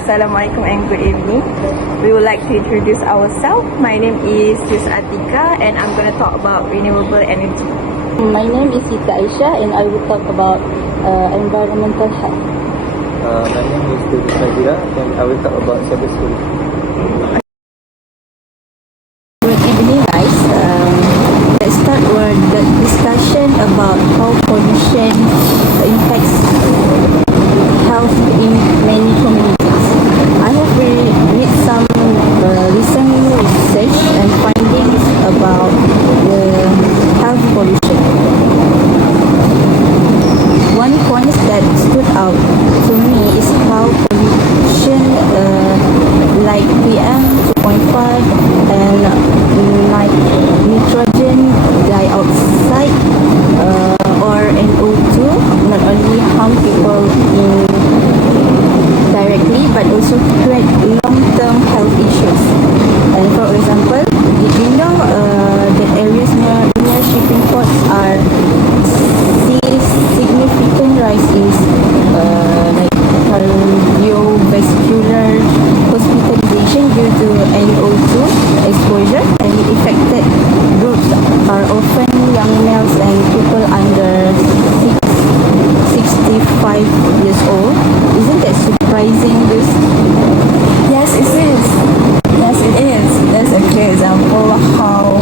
Assalamualaikum and good evening. We would like to introduce ourselves. My name is Sis Atika and I'm going to talk about renewable energy. My name is Sita Aisha and I will talk about environmental health. My name is Devi Sajira and I will talk about cybersecurity. Good evening guys. Let's start with the discussion about how pollution impacts health in many communities. I have read some recent research and findings about the health pollution. One point that stood out to me is how pollution like PM 2.5 and nitrogen dioxide or NO2 not only harm people directly but also create long-term health issues. And for example, did you know that areas near shipping ports are see significant rise in like cardiovascular hospitalization due to NO2 exposure, and the affected groups are often young males and people under 65 years old. Isn't that surprising? This? Yes, it is. Yes, it is. That's a clear example of how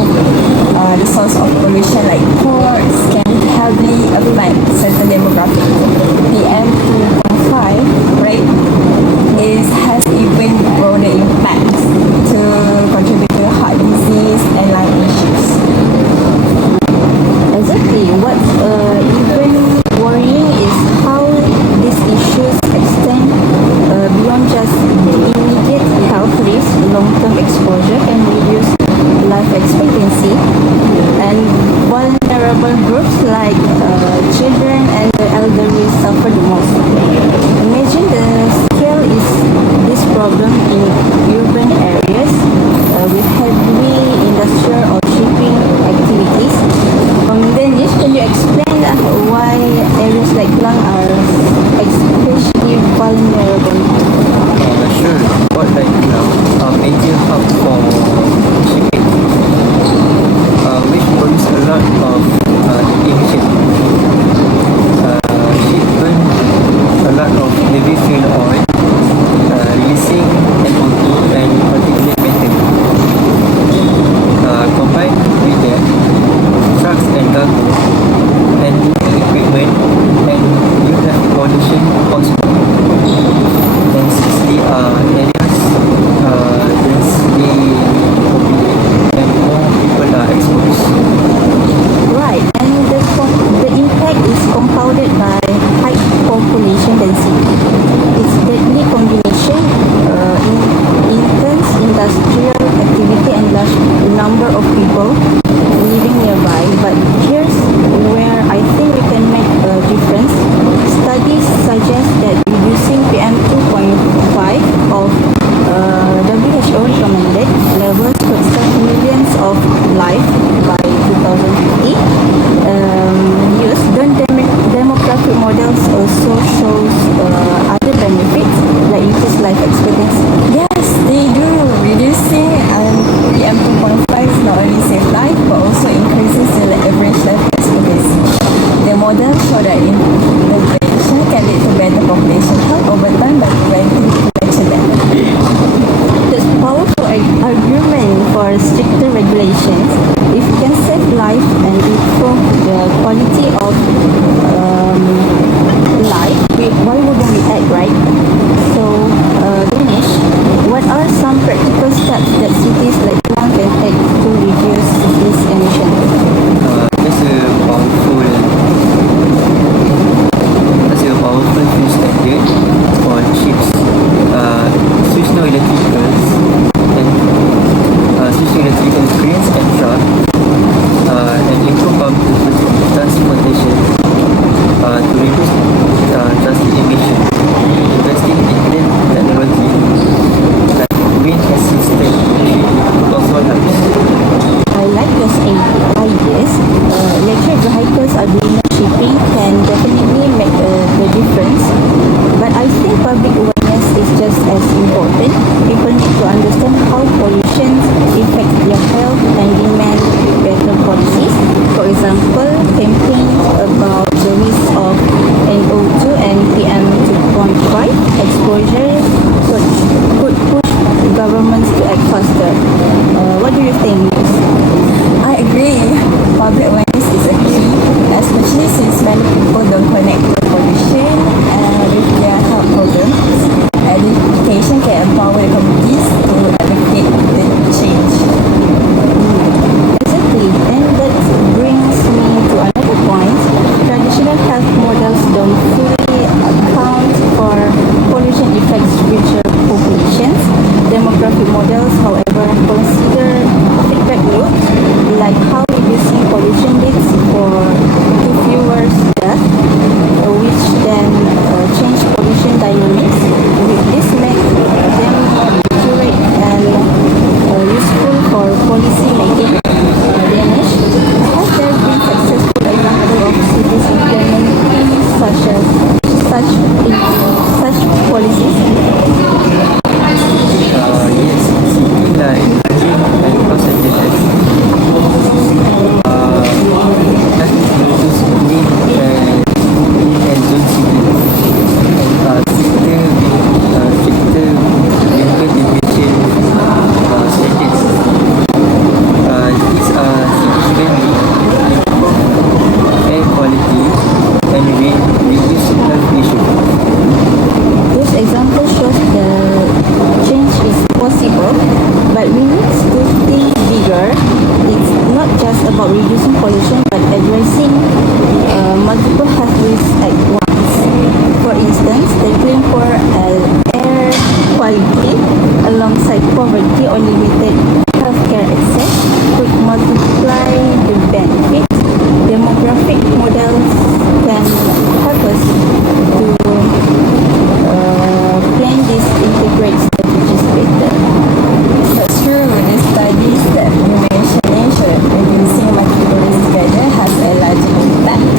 the source of pollution like ports can heavily affect certain demographics. PM 2.5, right, has even broader impacts to contribute to heart disease and lung issues. Exactly. What's even worrying is how these issues extend beyond just immediate health risk. Long-term exposure can reduce life expectancy, and vulnerable groups like children and the elderly suffer the most. Imagine the scale is this problem in urban areas with heavy industrial or shipping activities. Danish, can you explain why areas like Klang are especially vulnerable? Sure. Port like a major hub for shipping, which produce a lot of emission. Ship burn a lot of heavy fuel oil, releasing NO2 and particulate matter. Combined with that, trucks and cargo handling equipment and new traffic pollution also. And since they are areas densely populated and more people are exposed. Right, and the impact is compounded by high population density. It's deadly combination intense industrial activity and large number of people living nearby. But here's where I think we can make a difference. Studies suggest that reducing PM 2.5 of WHO recommended levels could save millions of lives by 2050. Demographic models also shows other benefits like increased life expectancy. Yes, they do. Reducing PM 2.5 not only save life but also increases the average life expectancy. The model show that intervention can lead to better population health over time by preventing prevention better. There's powerful argument for stricter regulations. If we can save life and improve the quality of life, why wouldn't we act, right? So, Ganesh, what are some practical steps that cities like Klang can take to reduce these emissions? That's a powerful fuel standard for ships. Switch to electricals and switch to electrical cranes and trucks and improve public transportation to reduce transit emissions. Invest economics. This makes them accurate and useful for policy making. Danish, has there been successful example of cities implementing such policies? Yes, cities like Beijing and Los Angeles have introduced green and zone cities and stricter vehicle emission standards. These are significantly improve air quality and reduce health issues. This example shows the change is possible, but we need to think bigger. It's not just about reducing pollution, but addressing multiple health risks at once. For instance, the claim for air quality alongside poverty or limited healthcare access could multiply the benefits. Demographic models can help us to plan these integrated strategies better. That's true. The studies that you mentioned show reducing multiple risks together has a larger impact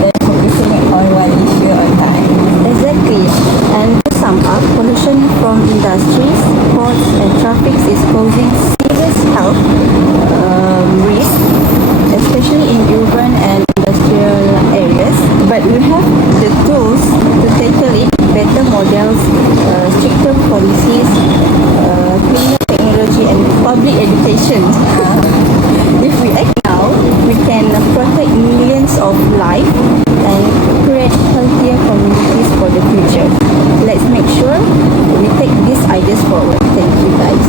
than focusing on one issue at a time. Exactly. And to sum up, pollution from industries, ports and traffic is causing serious health risks, especially in urban and industrial areas. But we have the tools to tackle it: better models, stricter policies, cleaner technology and public education. If we act now, we can protect millions of lives and create healthier communities for the future. Let's make sure we take these ideas forward. Thank you guys.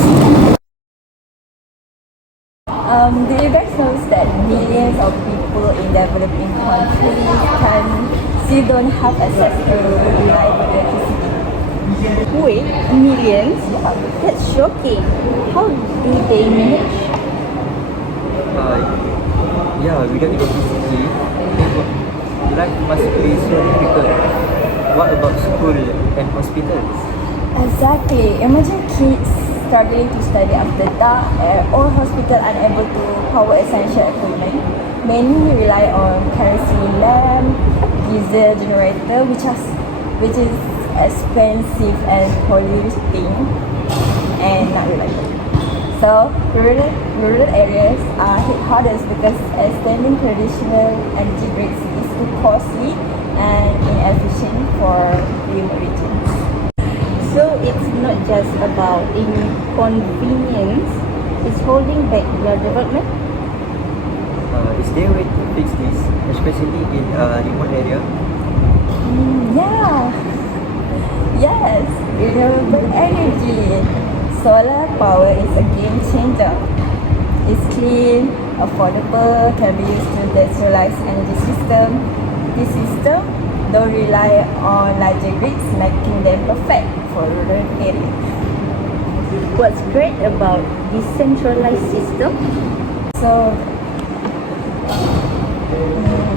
Do you guys know that millions of people in developing countries still don't have access to reliable electricity? Wait, millions? That's shocking. How do they manage? Without electricity, life must be so difficult. What about school and hospitals? Exactly. Imagine kids struggling to study after dark or hospital unable to power essential equipment. Many rely on kerosene lamp, diesel generator, which is expensive and polluting and not reliable. So rural areas are hit hardest because extending traditional energy grids is too costly and inefficient for remote regions. So it's not just about inconvenience, it's holding back their development. Is there a way to fix this, especially in remote area? Yeah. Yes, renewable energy. Solar power is a game changer. It's clean, affordable, can be used to decentralize energy system. This system don't rely on larger grids, making them perfect for rural areas. What's great about decentralized system? So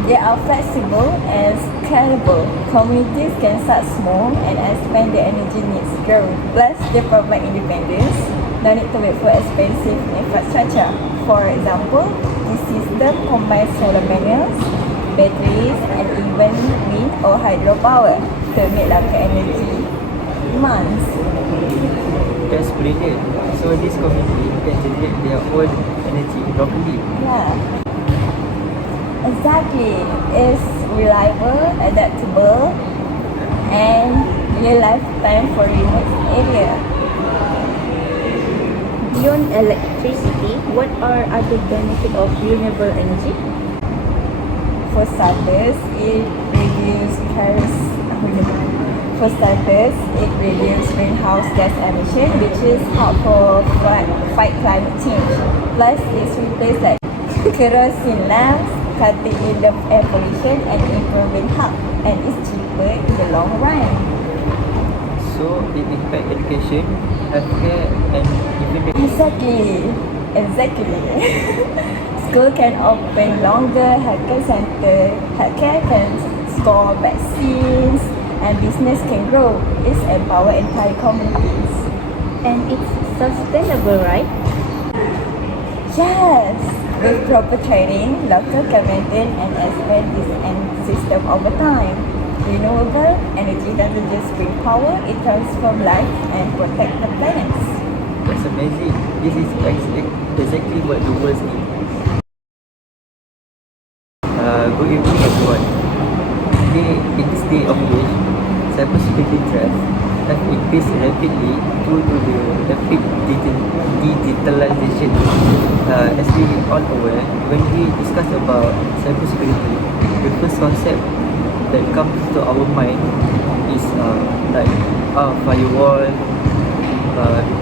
they are flexible and scalable. Communities can start small and expand their energy needs grow. Plus, they provide independence. No need to wait for expensive infrastructure. For example, this system combines solar panels, batteries, and even wind or hydropower to meet local energy demands. That's brilliant. So this community can generate their own energy locally. Yeah. Exactly. It's reliable, adaptable, and real lifetime for remote area. Beyond electricity, what are other benefits of renewable energy? For starters, it reduces greenhouse gas emission, which is helpful for fight climate change. Plus, it's replaced like kerosene lamps, cutting in the air pollution and improving health, and it's cheaper in the long run. So it impacts education, healthcare, and even the Exactly. School can open longer, healthcare center. Healthcare can store vaccines, and business can grow. It's empower entire communities. And it's sustainable, right? Yes, with proper training, local can maintain and expand this system over time. Renewable energy doesn't just bring power, it transforms life and protect the planet. That's amazing. This is exactly what the world needs. Good evening everyone. Today, in this day of age, cybersecurity threats have increased rapidly due to the rapid digitalization. As we all aware, when we discuss about cybersecurity, the first concept that comes to our mind is like firewall,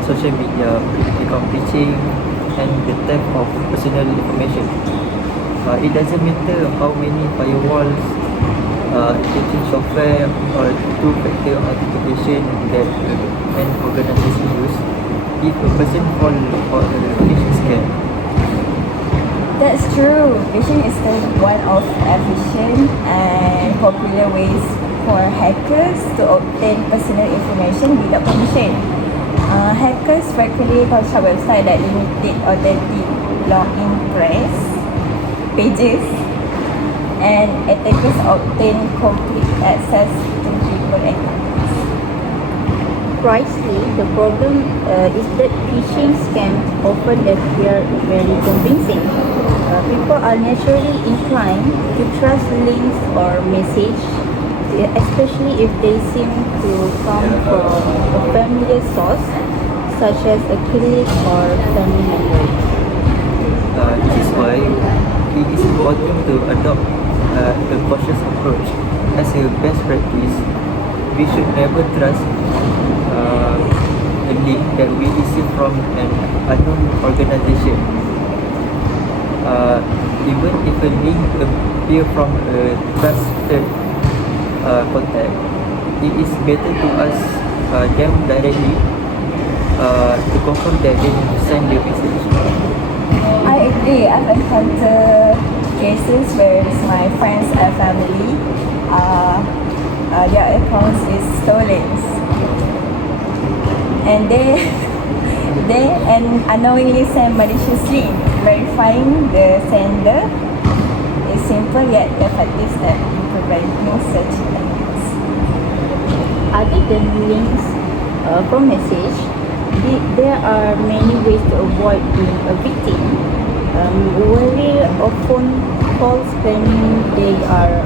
social media, account breaching, and the theft of personal information. It doesn't matter how many firewalls, encryption software, or two-factor authentication that an organization use. If a person fall for a phishing scam, That's true. Phishing is still one of efficient and popular ways for hackers to obtain personal information without permission. Hackers frequently construct websites that imitate authentic login pages, and attackers obtain complete access to people accounts. Precisely, the problem is that phishing scams often appear very convincing. People are naturally inclined to trust links or messages, especially if they seem to come from a familiar source, such as a colleague or family member. this is why it is important to adopt a cautious approach. As a best practice, we should never trust a link that we receive from an unknown organization. Even if a link appears from a trusted contact, it is better to ask them directly to confirm that they send the message. I agree. I've encountered cases where my friends and family, their accounts is stolen, and they unknowingly send malicious link. Verifying the sender is simple yet effective step in preventing such attacks. Other than links from message, there are many ways to avoid being a victim. Very often calls claiming they are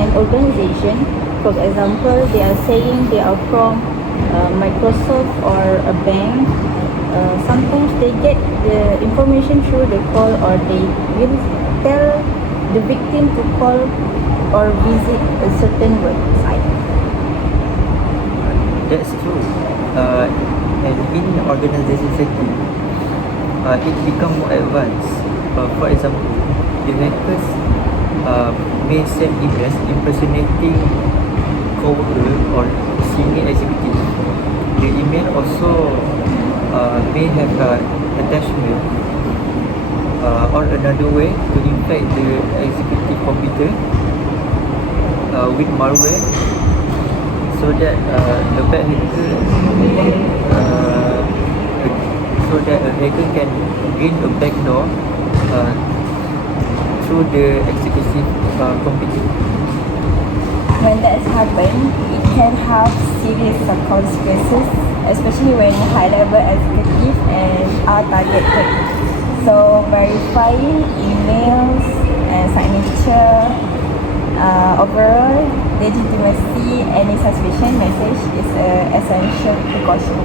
an organization. For example, they are saying they are from Microsoft or a bank. Sometimes they get the information through the call, or they will tell the victim to call or visit a certain website. That's true. And in organization setting, it become more advanced. For example, the hackers may send emails impersonating co-worker or senior executive. The email also may have attachment or another way to infect the executive computer with malware, so that the bad hacker so that a hacker can gain a backdoor through the executive computer. When that's happened, it can have serious consequences, especially when high-level executives and are targeted. So verifying emails and signature, overall legitimacy, any suspicion message is an essential precaution.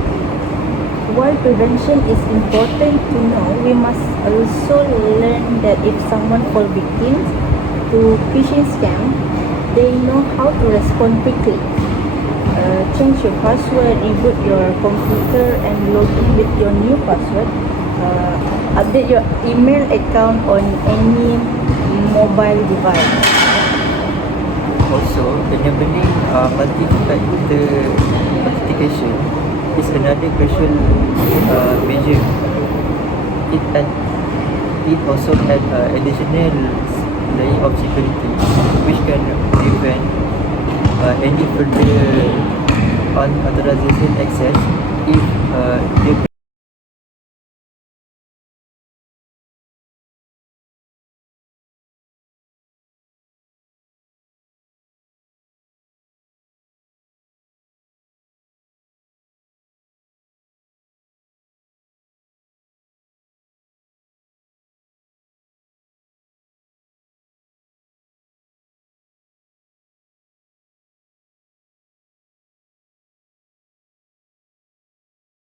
While prevention is important to know, we must also learn that if someone falls victim to phishing scam, they know how to respond quickly. Change your password, reboot your computer, and log in with your new password. Update your email account on any mobile device. Also, enabling multi-factor authentication is another crucial measure. It also adds additional layer of security, which can prevent any further unauthorized access if the